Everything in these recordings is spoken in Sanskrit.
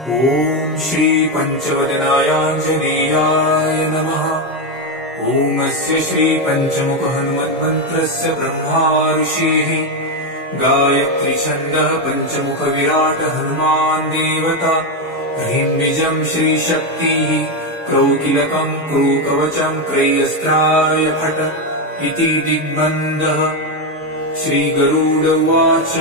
ॐ श्री पंचवदनायाञ्जनेयाय नमः। ॐ अस्य श्री पंचमुख हनुमन्मन्त्रस्य ब्रह्मा ऋषिः गायत्री छन्दः पंचमुख विराट हनुमान् देवता। ह्रीं बीजं श्री शक्तिः क्रौकिलकं क्रूकवचं क्रयस्त्राय फट इति दिग्बन्धः। श्री गरुड उवाच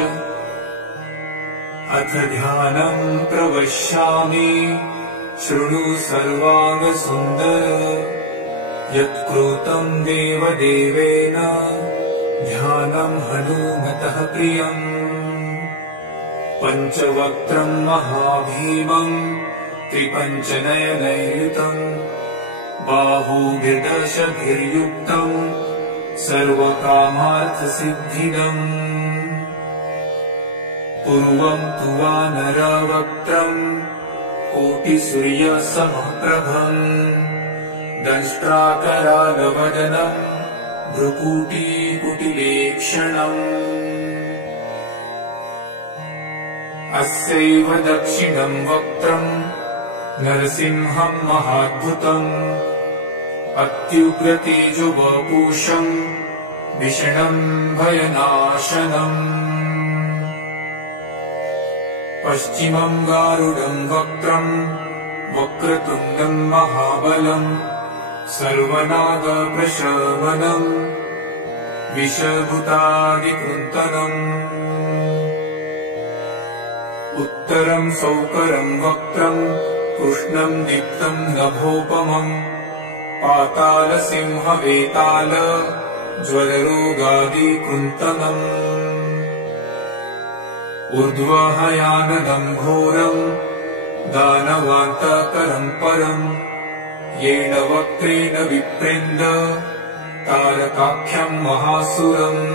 अथ ध्यानं प्रवक्ष्यामि शृणु सर्वाङ्गसुन्दर। यत्कृतं देवदेवेन ध्यानं हनुमतः प्रियम्। पञ्चवक्त्रं महाभीमं त्रिपञ्चनयनैर्युतं बाहुभिर्दशभिर्युक्तं सर्वकामार्थसिद्धिदम्। पूर्वं तु वानरवक्त्रं कोटिसूर्यसमप्रभम् दंष्ट्राकरालवदनं भ्रुकुटिकुटिलेक्षणम्। अस्यैव दक्षिणं वक्त्रं नरसिंहं महाद्भुतम् अत्युग्रतेजोवपुषं भीषणं भयनाशनम्। पश्चिमं गारुडं वक्त्रं वक्रतुण्डं महाबलं सर्वनागप्रशमनं विषभूतादिकृन्तनम्। उत्तरं सौकरं वक्त्रं कृष्णं दीप्तं नभोपमं पातालसिंहवेताल ज्वररोगादिकृन्तनम्। ऊर्ध्वहयानदं घोरं दानवान्तकरं परं येन वक्त्रेण विप्रेन्द तारकाख्यं महासुरम्।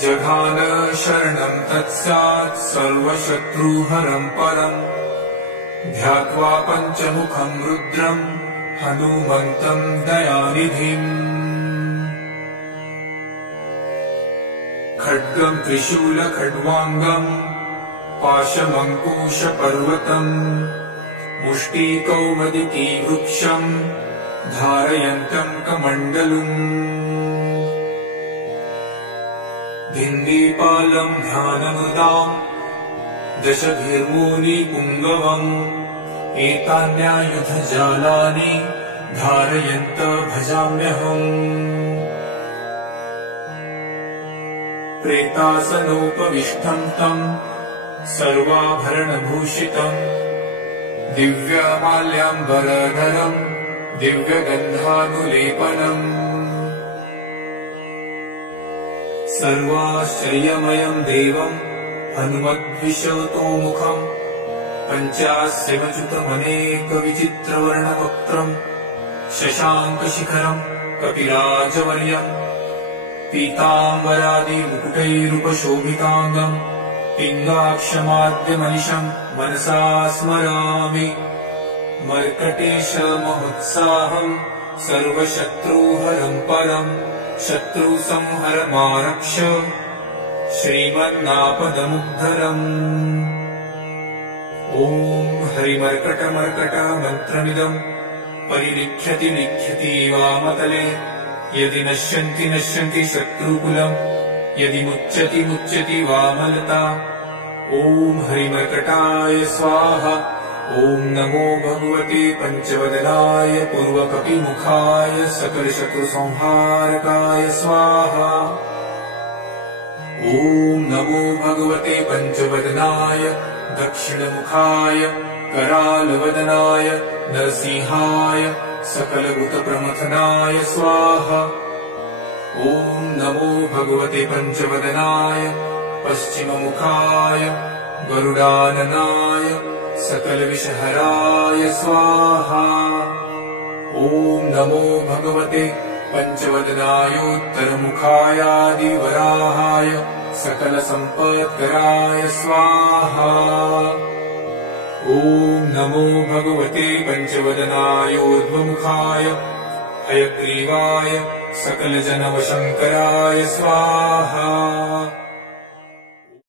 जघान शरणं तत्स्यात् सर्वशत्रुहरं परं ध्यात्वा पञ्चमुखं रुद्रं हनुमन्तं दयानिधिम्। खड्गं त्रिशूलखड्वाङ्गं पाशमङ्कुशपर्वतम् मुष्टिकौमदिकीवृक्षं धारयन्तं कमण्डलुम्। धिन्दीपालं ध्यानमृदां दशभिर्मूनिपुङ्गवम् एतान्यायुधजालानि धारयन्त भजाम्यहम्। प्रेतासनोपविष्टं तं सर्वाभरणभूषितं दिव्यमाल्याम्बरधरं दिव्यगन्धानुलेपनम्। सर्वाश्चर्यमयं देवं हनुमद्विशतोमुखं पञ्चास्यमच्युतमनेकविचित्रवर्णवक्त्रं शशाङ्कशिखरं कपिराजवर्यं पीताम्बरादिमुकुटैरुपशोभिताङ्गं पिङ्गाक्षमाद्यमनिशं मनसा स्मरामि। मर्कटेशमहोत्साहं सर्वशत्रुहरं परं शत्रुसंहरमारक्ष श्रीमन्नापदमुद्धरम्। ॐ हरिमर्कटमर्कट मन्त्रमिदं परिलिख्यति वामतले यदि नश्यन्ति नश्यन्ति शत्रुकुलम् यदि मुच्यति वामलता। ॐ हरिमर्कटाय स्वाहा। ॐ नमो भगवते पञ्चवदनाय पूर्वकपिमुखाय सकलशत्रुसंहारकाय स्वाहा। ॐ नमो भगवते पञ्चवदनाय दक्षिणमुखाय करालवदनाय नरसिंहाय सकलभूतप्रमथनाय स्वाहा। ॐ नमो भगवते पञ्चवदनाय पश्चिममुखाय गरुडाननाय सकलविषहराय स्वाहा। ॐ नमो भगवते पञ्चवदनायोत्तरमुखायादिवराहाय सकलसम्पत्कराय स्वाहा। ॐ नमो भगवते पञ्चवदनायोर्ध्वमुखाय हयग्रीवाय सकलजनवशङ्कराय स्वाहा।